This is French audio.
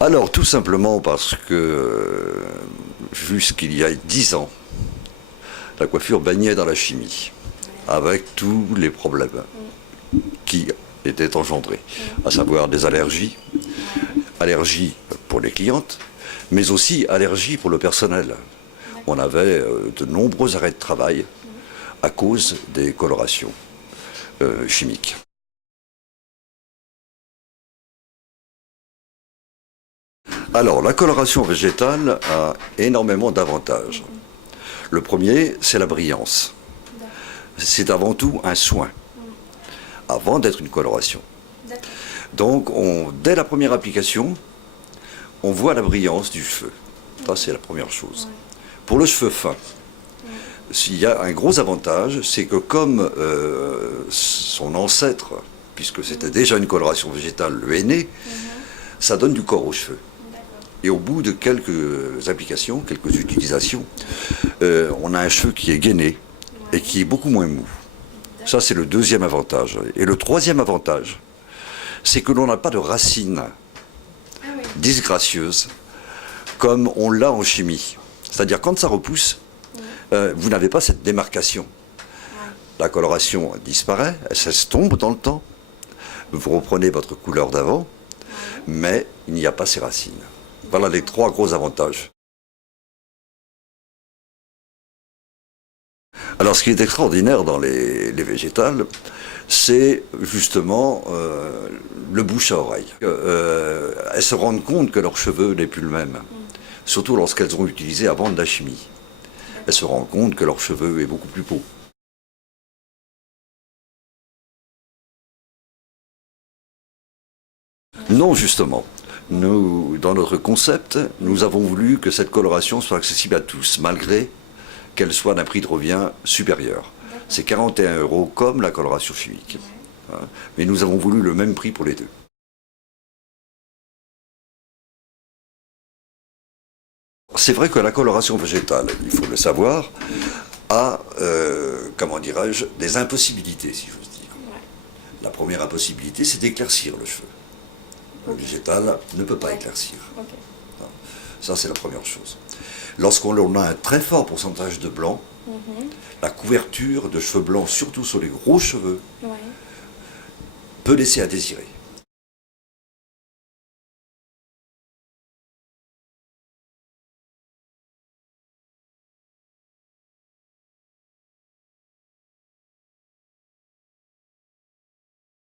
Alors, tout simplement parce que, jusqu'il y a 10 ans, la coiffure baignait dans la chimie, avec tous les problèmes qui étaient engendrés, à savoir des allergies, allergies pour les clientes, mais aussi allergies pour le personnel. On avait de nombreux arrêts de travail à cause des colorations chimiques. Alors, la coloration végétale a énormément d'avantages. Le premier, c'est la brillance. C'est avant tout un soin, avant d'être une coloration. Donc, dès la première application, on voit la brillance du cheveu. Ça, c'est la première chose. Pour le cheveu fin, il y a un gros avantage, c'est que comme son ancêtre, puisque c'était déjà une coloration végétale, le henné, ça donne du corps aux cheveux. Et au bout de quelques applications, quelques utilisations, on a un cheveu qui est gainé et qui est beaucoup moins mou. Ça, c'est le deuxième avantage. Et le troisième avantage, c'est que l'on n'a pas de racines disgracieuses comme on l'a en chimie. C'est-à-dire, quand ça repousse, vous n'avez pas cette démarcation. La coloration disparaît, elle s'estompe dans le temps. Vous reprenez votre couleur d'avant, mais il n'y a pas ces racines. Voilà les trois gros avantages. Alors, ce qui est extraordinaire dans les végétales, c'est justement le bouche à oreille. Elles se rendent compte que leur cheveu n'est plus le même, surtout lorsqu'elles ont utilisé avant de la chimie. Elles se rendent compte que leur cheveu est beaucoup plus beau. Non, justement. Nous, dans notre concept, nous avons voulu que cette coloration soit accessible à tous, malgré qu'elle soit d'un prix de revient supérieur. C'est 41 € comme la coloration chimique. Mais nous avons voulu le même prix pour les deux. C'est vrai que la coloration végétale, il faut le savoir, a, comment dirais-je, des impossibilités, si j'ose dire. La première impossibilité, c'est d'éclaircir le cheveu. Le végétal ne peut pas éclaircir. Ça, c'est la première chose. Lorsqu'on a un très fort pourcentage de blanc, la couverture de cheveux blancs, surtout sur les gros cheveux, peut laisser à désirer.